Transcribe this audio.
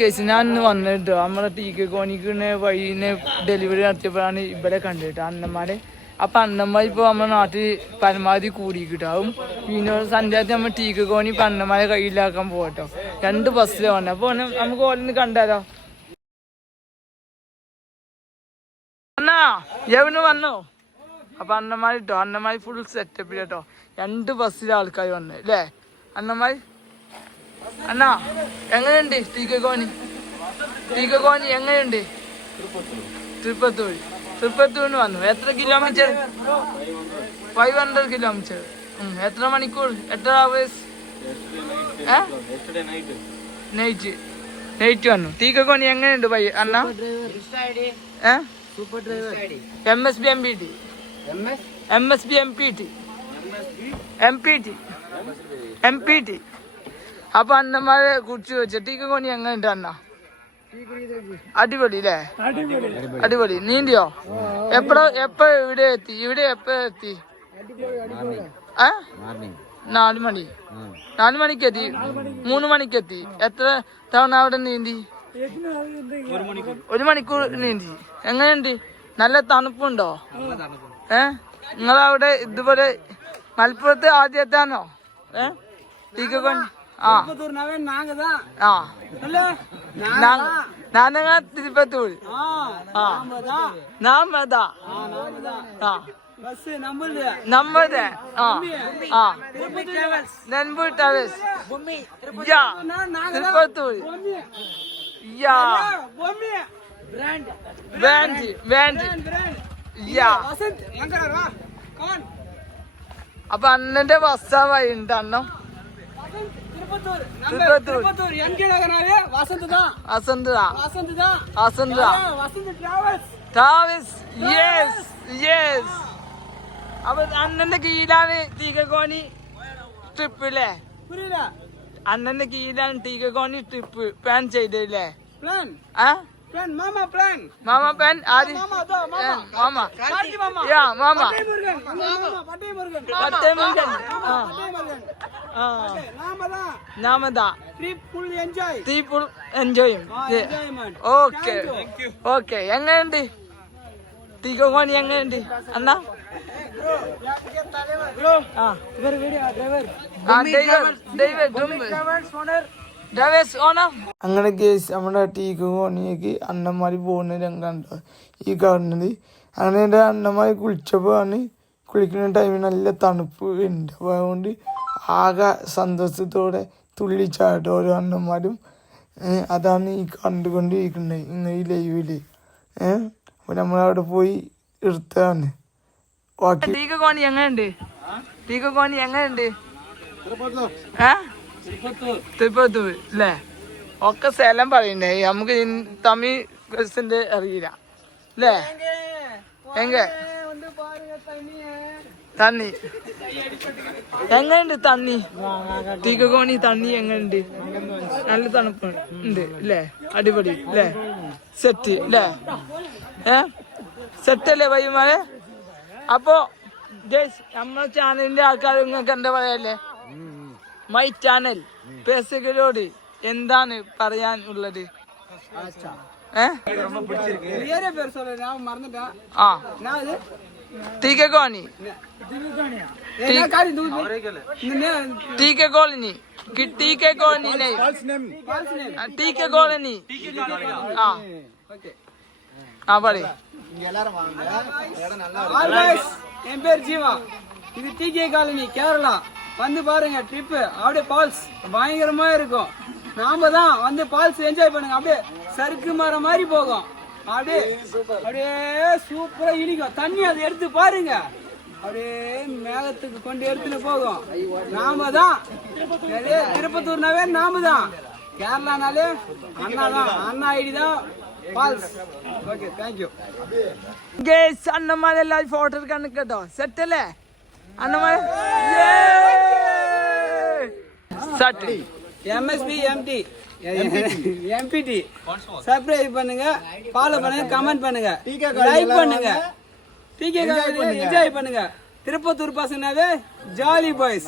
Case ഞാൻ വന്നിട്ടോ നമ്മളെ ടി കെ കോണിക്കിന് വഴിന്ന് ഡെലിവറി നടത്തിയപ്പോഴാണ് ഇവിടെ കണ്ടിട്ട് അന്നന്മാരെ അപ്പൊ അണ്ണന്മാർ ഇപ്പൊ നമ്മുടെ നാട്ടിൽ പരമാവധി കൂടിക്കിട്ടാവും വിനോദ സഞ്ചാരത്തിൽ നമ്മൾ ടി കെ കോണി ഇപ്പൊ അന്നന്മാരെ കയ്യിലാക്കാൻ പോകട്ടോ. രണ്ട് ബസ്സിലാണ് വന്നെ. അപ്പൊ നമുക്ക് ഓരോന്ന് കണ്ടാലോ അണ്ണാ എവിടുന്ന് വന്നോ. അപ്പൊ ഇട്ടോ? അണ്ണന്മാർ ഫുൾ സെറ്റപ്പിൽ കേട്ടോ. രണ്ട് ബസ്സിലെ ആൾക്കാർ വന്നു അല്ലേ അണ്ണന്മാർ അണ്ണാ എങ്ങനെയുണ്ട്? ടീക്കോണി ടീക്കോണി എങ്ങനെയുണ്ട്? തൃപ്പത്തൂർ തൃപ്പത്തൂരിന് വന്നു. എത്ര കിലോമീറ്റർ ഫൈവ് ഹൺഡ്രഡ് കിലോമീറ്റർ എത്ര മണിക്കൂർ? എത്ര അവേഴ്സ് നൈറ്റ് നൈറ്റ് വന്നു. ടീക്കോണി എങ്ങനെയുണ്ട് പയ്യ അണ്ണ? M S B M P T M S B M P T M P T M P T അപ്പൊ അണ്ണന്മാരെ കുറിച്ച് വെച്ച ടീക്ക കോണി എങ്ങനെയുണ്ട് അണ്ണ? അടിപൊളി അല്ലേ അടിപൊളി. നീന്തിയോ? എപ്പഴോ എപ്പോ ഇവിടെ എത്തി? ഇവിടെ എപ്പോ എത്തി? ഏ? നാല് മണി. നാല് മണിക്ക് എത്തി? മൂന്ന് മണിക്ക് എത്തി. എത്ര തവണ അവിടെ നീന്തി? ഒരു മണിക്കൂർ നീന്തി. എങ്ങനെയുണ്ട്? നല്ല തണുപ്പുണ്ടോ? ഏ? നിങ്ങളവിടെ ഇതുപോലെ മലപ്പുറത്ത് ആദ്യത്താണോ? ഏ? ടീക്കോണി திருப்பத்தூர்னாவே நாங்க தான் நாங்க திருப்பத்தூர் நாம தான் நம்மது நண்பூர் டவர்ஸ் திருப்பத்தூர் யா வேண்டி வேண்டி யா അപ്പൊ അണ്ണന്റെ ബസ്സാ വൈകിട്ട് അണ്ണം திருப்பத்தூர். வசந்த் വസന്തതാ வசந்த் தான் വസന്തതാ Vasanth travels travels yes yes അപ്പൊ അണ്ണന്റെ കീഴിലാണ് തീകക്കോണി ട്രിപ്പ് അല്ലേ புரியல അണ്ണന്റെ കീഴിലാണ് തീകക്കോണി ട്രിപ്പ് പ്ലാൻ ചെയ്തല്ലേ பிளான் ആ பிளான் மாமா பிளான் மாமா பிளான் ஆதி மாமா தோ மாமா மாமா கார்த்தி மாமா யா மாமா பட்டை முருகன் மாமா பட்டை முருகன் பட்டை முருகன் பட்டை முருகன் நாமதா நாமதா triple enjoy triple enjoy okay okay எங்க இருந்து திகவான் எங்க இருந்து அண்ணா ப்ரோ இவர் video driver driver driver owner അങ്ങനെ കേസ് നമ്മുടെ ടീക്ക് കോണിയേക്ക് അണ്ണന്മാര് പോകുന്ന രംഗമുണ്ടോ ഈ കാണുന്നത്. അങ്ങനെ എന്റെ അണ്ണന്മാര് കുളിച്ചപ്പോൾ ആണ് കുളിക്കുന്ന ടൈമിൽ നല്ല തണുപ്പ് ഉണ്ട്. അപ്പോൾ അതുകൊണ്ട് ആകെ സന്തോഷത്തോടെ തുള്ളിച്ചാട്ടോ ഓരോ അണ്ണന്മാരും അതാണ് ഈ കണ്ടുകൊണ്ടിരിക്കുന്നത് ഇന്ന് ഈ ലൈവിൽ ഏഹ് അപ്പോൾ നമ്മളവിടെ പോയി എടുത്താണ് ഓക്കെ ടീക്ക കോണി എങ്ങനെയുണ്ട് ടീക്ക് കോണി എങ്ങനെയുണ്ട് ഏഹ് അല്ലേ ഒക്കെ സ്ഥലം പറയണ്ടേ? നമുക്ക് തമിഴ് ഗൾസിന്റെ അറിയില്ല അല്ലേ എങ്ക? തന്നി. എങ്ങനെയുണ്ട് തന്നി? തീകോണി തന്നി എങ്ങനെയുണ്ട് നല്ല തണുപ്പ് ഉണ്ട് അല്ലേ അടിപൊളി അല്ലേ സെറ്റ് അല്ലേ ഏ? സെറ്റ് അല്ലേ വൈമാരെ അപ്പോ നമ്മളെ ചാനലിന്റെ ആൾക്കാർ നിങ്ങൾക്ക് എന്താ പറയല്ലേ? മൈ ചാനൽ പേസുകളോട് എന്താണ് പറയാൻ ഉള്ളത്? ആ. ടീക്കെ കോണി ടീക്കെ കോളനി ടീക്കെ வந்து பாருங்க ட்ரிப் அப்படியே பால்ஸ் பயங்கரமா இருக்கும் நாம தான் வந்து பால்ஸ் என்ஜாய் பண்ணுங்க அப்படியே சறுக்கு மரம் மாதிரி போகும் அப்படியே அப்படியே சூப்பரா இனிக்கும் தண்ணி அதை எடுத்து பாருங்க அப்படியே மேகத்துக்கு கொண்டு எடுத்துன்னு போகும் நாம தான் நிறைய திருப்பத்தூர்னாவே நாம தான் கேரளானாலே அண்ணா தான் அண்ணா ஐடி தான் balls okay thank you guys അണ്ണന്മാരെല്ലാം photo എടുക്കാൻ കേട്ടോ സെറ്റ് അല്ലേ അണ്ണന്മാരെ சட் எம்எஸ்பி எம்டி எம்பிடி சப்ஸ்கிரைப் பண்ணுங்க ஃபாலோ பண்ணுங்க கமெண்ட் பண்ணுங்க. லைக் பண்ணுங்க. டிகே என்ஜாய் பண்ணுங்க. Tirupattur பசங்கனாவே jolly boys